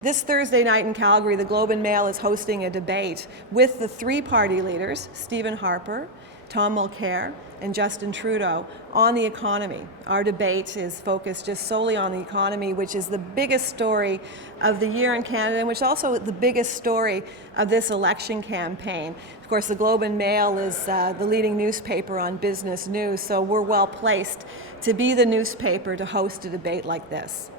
This Thursday night in Calgary, the Globe and Mail is hosting a debate with the three party leaders, Stephen Harper, Tom Mulcair, and Justin Trudeau, on the economy. Our debate is focused just solely on the economy, which is the biggest story of the year in Canada, and which is also the biggest story of this election campaign. Of course, the Globe and Mail is the leading newspaper on business news, so we're well placed to be the newspaper to host a debate like this.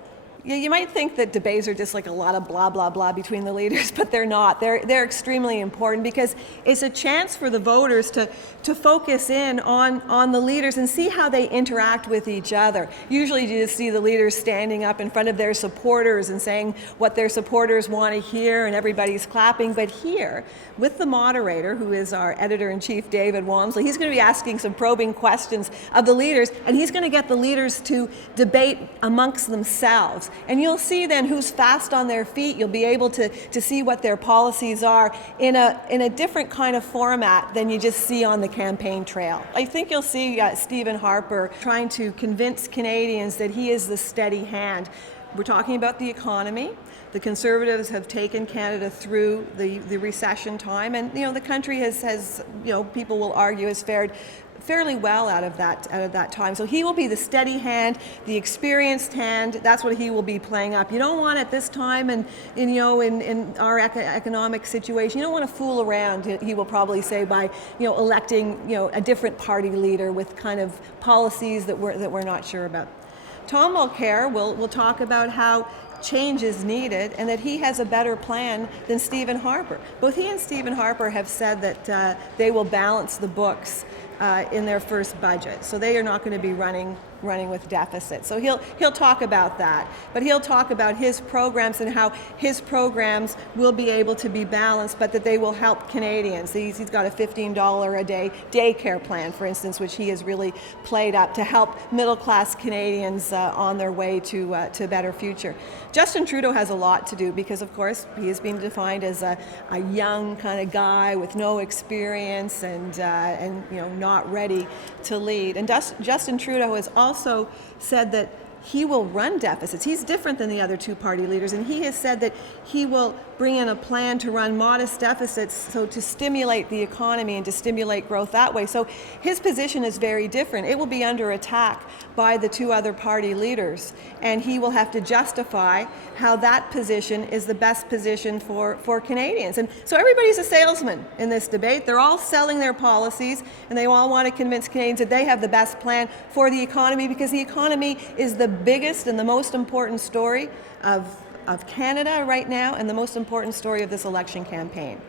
You might think that debates are just like a lot of blah, blah, blah between the leaders, but they're not. They're extremely important because it's a chance for the voters to focus in on the leaders and see how they interact with each other. Usually you just see the leaders standing up in front of their supporters and saying what their supporters want to hear and everybody's clapping. But here, with the moderator, who is our editor-in-chief, David Walmsley, he's going to be asking some probing questions of the leaders, and he's going to get the leaders to debate amongst themselves. And you'll see then who's fast on their feet. You'll be able to see what their policies are in a different kind of format than you just see on the campaign trail. I think you'll see Stephen Harper trying to convince Canadians that he is the steady hand. We're talking about the economy. The Conservatives have taken Canada through the recession time, and the country has people will argue, has fared fairly well out of that time. So he will be the steady hand, the experienced hand. That's what he will be playing up. You don't want at this time, and in our economic situation, you don't want to fool around. He will probably say by electing a different party leader with kind of policies that we're not sure about. Tom Mulcair will talk about how change is needed and that he has a better plan than Stephen Harper. Both he and Stephen Harper have said that they will balance the books in their first budget. So they are not going to be running with deficits. So he'll talk about that, but he'll talk about his programs and how his programs will be able to be balanced, but that they will help Canadians. He's got a $15 a day daycare plan, for instance, which he has really played up to help middle-class Canadians on their way to a better future. Justin Trudeau has a lot to do because, of course, he has been defined as a young kind of guy with no experience and not ready to lead. And Justin Trudeau has also said that he will run deficits. He's different than the other two party leaders, and he has said that he will bring in a plan to run modest deficits, so to stimulate the economy and to stimulate growth that way. So his position is very different. It will be under attack by the two other party leaders, and he will have to justify how that position is the best position for Canadians. And so everybody's a salesman in this debate. They're all selling their policies, and they all want to convince Canadians that they have the best plan for the economy, because the economy is the biggest and the most important story of Canada right now, and the most important story of this election campaign.